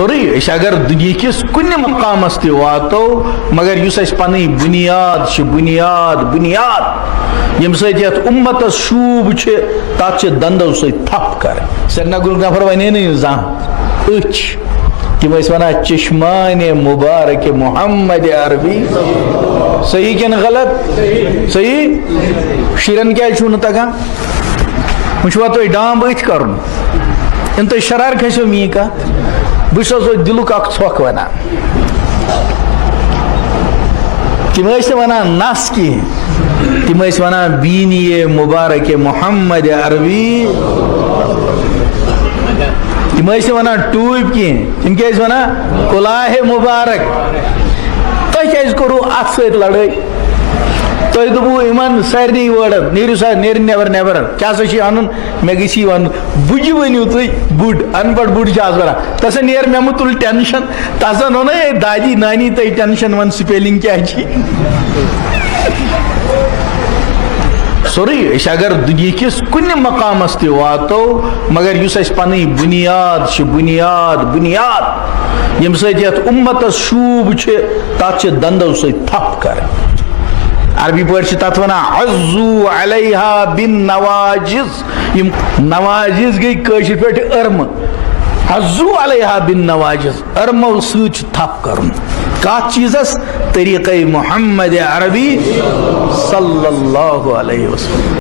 sorry اگر دنیا کس کن مقام واتو مگر اس پن بنیاد بنیاد یم ست امتس شوب تک دندو ست تھپ کر سری نگر نفر ونے نا زان اچھ تم ونان چشمان مبارک محمد عربی صحیح کن غلط صحیح شرن کیا تگان وچوا تھی ڈامب ات کر ان تھی شرار کھسو میری کت بس دلک اخ ژھۄکھ ونان تم ونان نس کہین تم ونان بینی مبارک محمد عربی تم ونان ٹوپ کہین تم کیا ونان کلاہ مبارک تہ کیا کورو ات ست لڑائی تھی دپو ان سارے وڑن نیرو سا نیر نیبر کیا سا ان مے گی ون بج ونو تھی بڑ ان پڑھ بڑ ونان تسا نیر مے مہ تل ٹینشن تسا نو نا دادی نانی تھی ٹینشن ون سپیلنگ کیا سوری اگر دنیا کس کن مقام واتو مگر اس پن بنیاد بنیاد یم ست امتس شوب تک دندو ست تھپ کر عربی پہ تر ونان عزو علیہا بن نواجز نواجز گئی قشر پہ ارم عزو علیہا بن نواجز ارمو ست تھپ کر کت چیزس طریقہ محمد عربی صلی اللہ علیہ وسلم